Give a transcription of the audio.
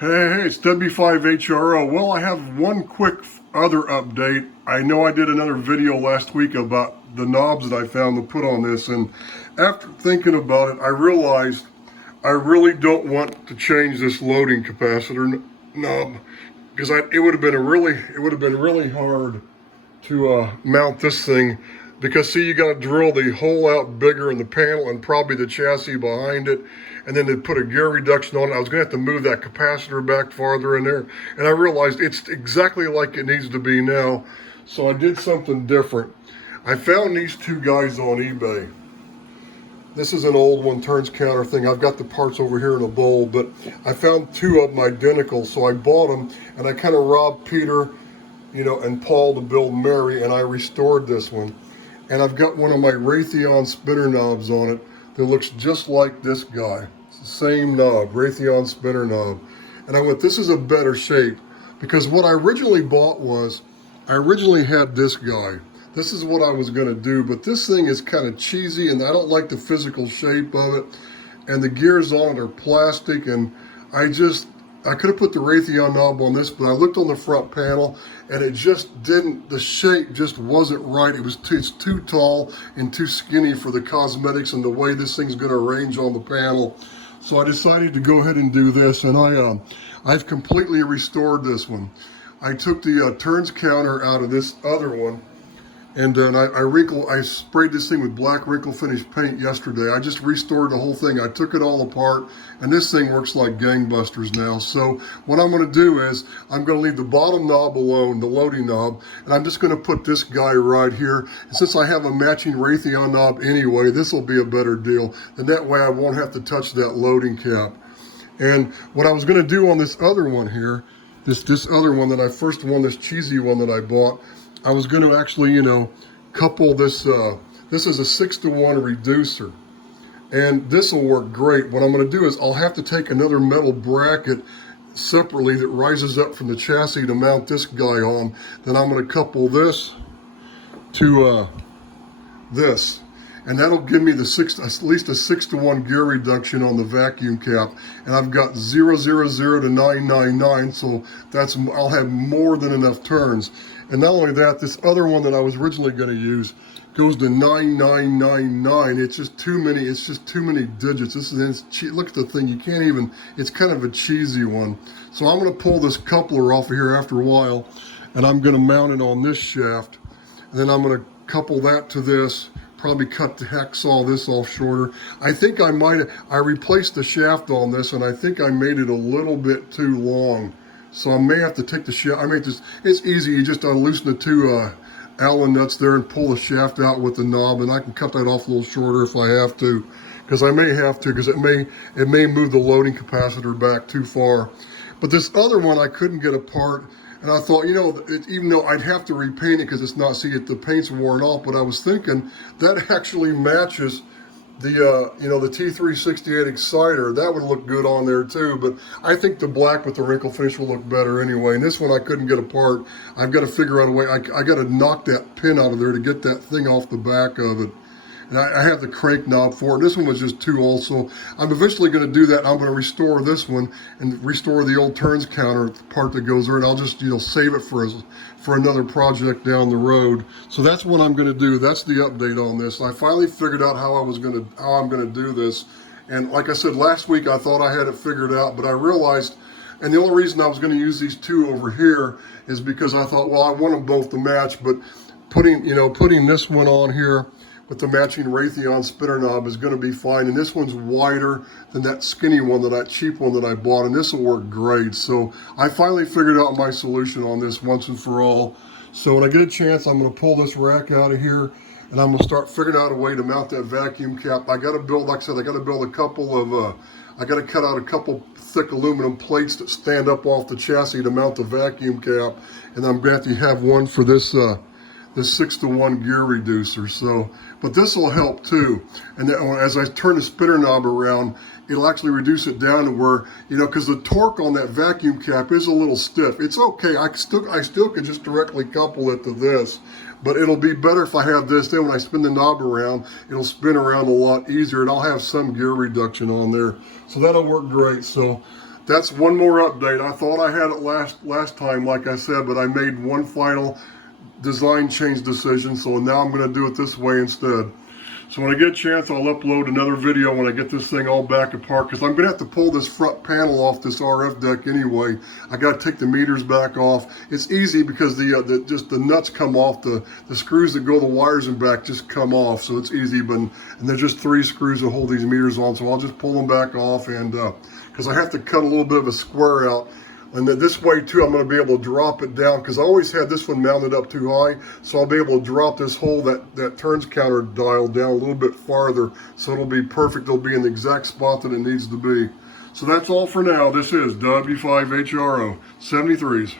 Hey, it's W5HRO. Well, I have one quick other update. I know I did another video last week about the knobs that I found to put on this, and after thinking about it, I realized I really don't want to change this loading capacitor knob because it would have been really hard to mount this thing, because see, you got to drill the hole out bigger in the panel and probably the chassis behind it, and then they put a gear reduction on it. I was gonna have to move that capacitor back farther in there, and I realized it's exactly like it needs to be now, so I did something different. I found these two guys on eBay. This is an old one, turns counter thing. I've got the parts over here in a bowl, but I found two of them identical, so I bought them, and I kind of robbed Peter, and Paul to build Mary, and I restored this one. And I've got one of my Raytheon spinner knobs on it that looks just like this guy. It's the same knob, Raytheon spinner knob. And I went, this is a better shape, because what I originally bought was, I originally had this guy. This is what I was gonna do, but this thing is kind of cheesy and I don't like the physical shape of it. And the gears on it are plastic, and I could have put the Raytheon knob on this, but I looked on the front panel and it just didn't, the shape just wasn't right. It's too tall and too skinny for the cosmetics and the way this thing's gonna arrange on the panel. So I decided to go ahead and do this, and I've completely restored this one. I took the turns counter out of this other one, and then I sprayed this thing with black wrinkle finish paint yesterday. I just restored the whole thing. I took it all apart, and this thing works like gangbusters now. So what I'm gonna do is, I'm gonna leave the bottom knob alone, the loading knob, and I'm just gonna put this guy right here. And since I have a matching Raytheon knob anyway, this will be a better deal. And that way I won't have to touch that loading cap. And what I was gonna do on this other one here, this other one that I first won, this cheesy one that I bought, I was going to actually, couple this. This is a 6-to-1 reducer, and this will work great. What I'm going to do is I'll have to take another metal bracket separately that rises up from the chassis to mount this guy on. Then I'm going to couple this to this, and that'll give me at least a 6-to-1 gear reduction on the vacuum cap. And I've got 000 to 999, so I'll have more than enough turns. And not only that, this other one that I was originally going to use goes to 9999. It's just too many. It's just too many digits. Look at the thing. You can't even. It's kind of a cheesy one. So I'm going to pull this coupler off of here after a while, and I'm going to mount it on this shaft, and then I'm going to couple that to this. Probably cut the hacksaw this off shorter. I think I replaced the shaft on this, and I think I made it a little bit too long. So I may have to take the shaft. It's easy. You just loosen the two Allen nuts there and pull the shaft out with the knob, and I can cut that off a little shorter if I have to, because I may have to, because it may move the loading capacitor back too far. But this other one I couldn't get apart, and I thought, even though I'd have to repaint it because it's not, the paint's worn off, but I was thinking that actually matches the the T368 exciter. That would look good on there too, but I think the black with the wrinkle finish will look better anyway. And this one I couldn't get apart. I've got to figure out a way. I got to knock that pin out of there to get that thing off the back of it. And I have the crank knob for it. This one was just too old, so I'm eventually going to do that. I'm going to restore this one and restore the old turns counter part that goes there, and I'll just save it for another project down the road. So that's what I'm going to do. That's the update on this. I finally figured out how I'm going to do this. And like I said last week, I thought I had it figured out, but I realized, and the only reason I was going to use these two over here is because I thought, well, I want them both to match, but putting this one on here with the matching Raytheon spinner knob is going to be fine. And this one's wider than that skinny one, that cheap one that I bought, and this will work great. So I finally figured out my solution on this once and for all. So when I get a chance, I'm going to pull this rack out of here, and I'm going to start figuring out a way to mount that vacuum cap. I got to build, like I said, I got to build a couple of, I got to cut out a couple thick aluminum plates that stand up off the chassis to mount the vacuum cap, and I'm going to have one for this 6-to-1 gear reducer. So, but this will help too. And then as I turn the spinner knob around, it'll actually reduce it down to where, because the torque on that vacuum cap is a little stiff. It's okay. I still can just directly couple it to this, but it'll be better if I have this. Then when I spin the knob around, it'll spin around a lot easier, and I'll have some gear reduction on there. So that'll work great. So that's one more update. I thought I had it last time, like I said, but I made one final design change decision, so now I'm going to do it this way instead. So when I get a chance, I'll upload another video when I get this thing all back apart, because I'm going to have to pull this front panel off this RF deck anyway. I got to take the meters back off. It's easy because just the nuts come off, the screws that go the wires and back just come off, so it's easy. And there's just 3 screws that hold these meters on, so I'll just pull them back off, and because I have to cut a little bit of a square out. And then this way too, I'm going to be able to drop it down, because I always had this one mounted up too high, so I'll be able to drop this whole that turns counter dial down a little bit farther, so it'll be perfect. It'll be in the exact spot that it needs to be. So that's all for now. This is W5HRO 73s.